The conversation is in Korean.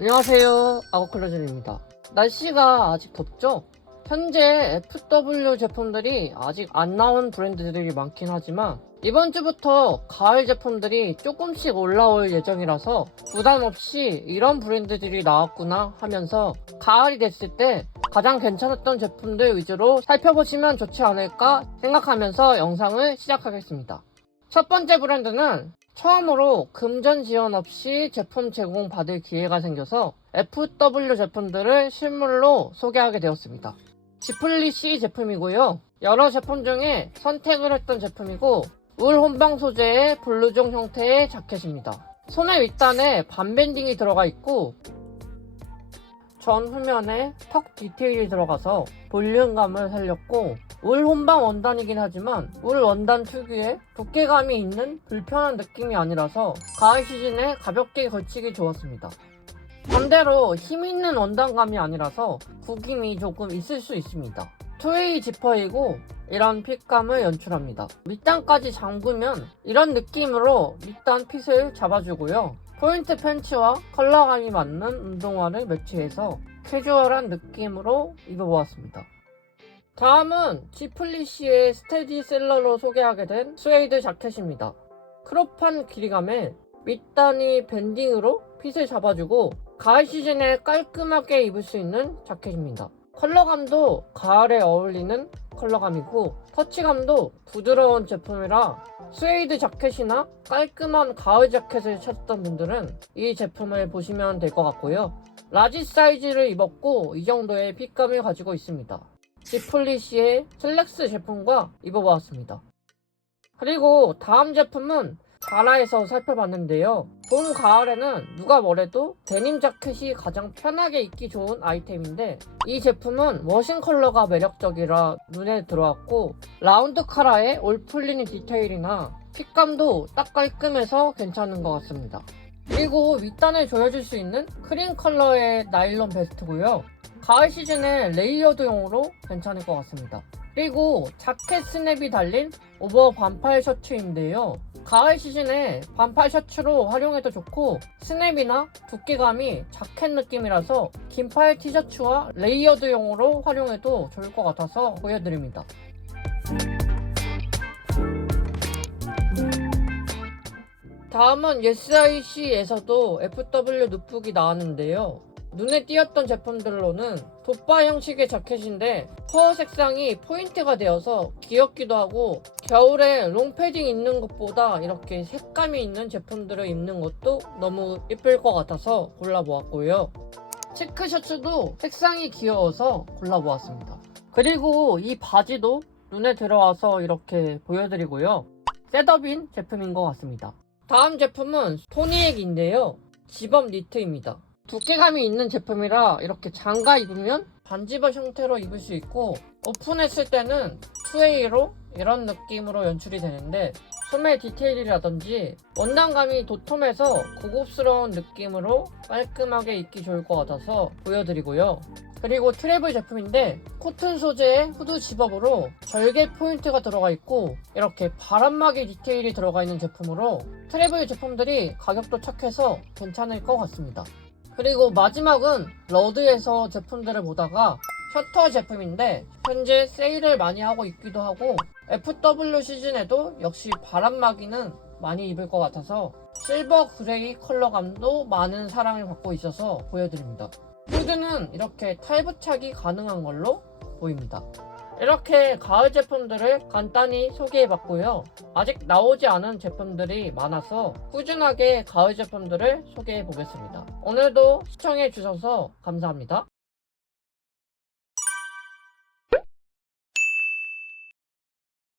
안녕하세요 아고클로즈입니다 날씨가 아직 덥죠? 현재 FW 제품들이 아직 안 나온 브랜드들이 많긴 하지만 이번 주부터 가을 제품들이 조금씩 올라올 예정이라서 부담 없이 이런 브랜드들이 나왔구나 하면서 가을이 됐을 때 가장 괜찮았던 제품들 위주로 살펴보시면 좋지 않을까 생각하면서 영상을 시작하겠습니다. 첫 번째 브랜드는 처음으로 금전 지원 없이 제품 제공 받을 기회가 생겨서 FW 제품들을 실물로 소개하게 되었습니다. 지플리 C 제품이고요. 여러 제품 중에 선택을 했던 제품이고 울 혼방 소재의 블루종 형태의 자켓입니다. 소매 윗단에 반밴딩이 들어가 있고 전 후면에 턱 디테일이 들어가서 볼륨감을 살렸고 울 혼방 원단이긴 하지만 울 원단 특유의 두께감이 있는 불편한 느낌이 아니라서 가을 시즌에 가볍게 걸치기 좋았습니다. 반대로 힘있는 원단감이 아니라서 구김이 조금 있을 수 있습니다. 투웨이 지퍼이고 이런 핏감을 연출합니다. 밑단까지 잠그면 이런 느낌으로 밑단 핏을 잡아주고요. 포인트 팬츠와 컬러감이 맞는 운동화를 매치해서 캐주얼한 느낌으로 입어보았습니다. 다음은 지플리시의 스테디셀러로 소개하게 된 스웨이드 자켓입니다. 크롭한 길이감에 밑단이 밴딩으로 핏을 잡아주고 가을 시즌에 깔끔하게 입을 수 있는 자켓입니다. 컬러감도 가을에 어울리는 컬러감이고 터치감도 부드러운 제품이라 스웨이드 자켓이나 깔끔한 가을 자켓을 찾던 분들은 이 제품을 보시면 될 것 같고요. 라지 사이즈를 입었고 이 정도의 핏감을 가지고 있습니다. 지플리시의 슬랙스 제품과 입어보았습니다. 그리고 다음 제품은 자라에서 살펴봤는데요. 봄, 가을에는 누가 뭐래도 데님 자켓이 가장 편하게 입기 좋은 아이템인데 이 제품은 워싱 컬러가 매력적이라 눈에 들어왔고 라운드 카라의 올플리닝 디테일이나 핏감도 딱 깔끔해서 괜찮은 것 같습니다. 그리고 윗단을 조여줄 수 있는 크림 컬러의 나일론 베스트고요. 가을 시즌에 레이어드용으로 괜찮을 것 같습니다. 그리고 자켓 스냅이 달린 오버 반팔 셔츠인데요. 가을 시즌에 반팔 셔츠로 활용해도 좋고 스냅이나 두께감이 자켓 느낌이라서 긴팔 티셔츠와 레이어드용으로 활용해도 좋을 것 같아서 보여드립니다. 다음은 SIC에서도 FW 룩북이 나왔는데요. 눈에 띄었던 제품들로는 돗바 형식의 자켓인데 퍼 색상이 포인트가 되어서 귀엽기도 하고 겨울에 롱패딩 입는 것보다 이렇게 색감이 있는 제품들을 입는 것도 너무 예쁠 것 같아서 골라보았고요. 체크 셔츠도 색상이 귀여워서 골라보았습니다. 그리고 이 바지도 눈에 들어와서 이렇게 보여드리고요. 셋업인 제품인 것 같습니다. 다음 제품은 토니액인데요. 집업 니트입니다. 두께감이 있는 제품이라 이렇게 장가 입으면 반지벗 형태로 입을 수 있고 오픈했을 때는 투웨이로 이런 느낌으로 연출이 되는데 소매 디테일이라든지 원단감이 도톰해서 고급스러운 느낌으로 깔끔하게 입기 좋을 것 같아서 보여드리고요. 그리고 트래블 제품인데 코튼 소재의 후드 집업으로 절개 포인트가 들어가 있고 이렇게 바람막이 디테일이 들어가 있는 제품으로 트래블 제품들이 가격도 착해서 괜찮을 것 같습니다. 그리고 마지막은 러드에서 제품들을 보다가 셔터 제품인데 현재 세일을 많이 하고 있기도 하고 FW 시즌에도 역시 바람막이는 많이 입을 것 같아서 실버 그레이 컬러감도 많은 사랑을 받고 있어서 보여드립니다. 후드는 이렇게 탈부착이 가능한 걸로 보입니다. 이렇게 가을 제품들을 간단히 소개해봤고요. 아직 나오지 않은 제품들이 많아서 꾸준하게 가을 제품들을 소개해보겠습니다. 오늘도 시청해주셔서 감사합니다.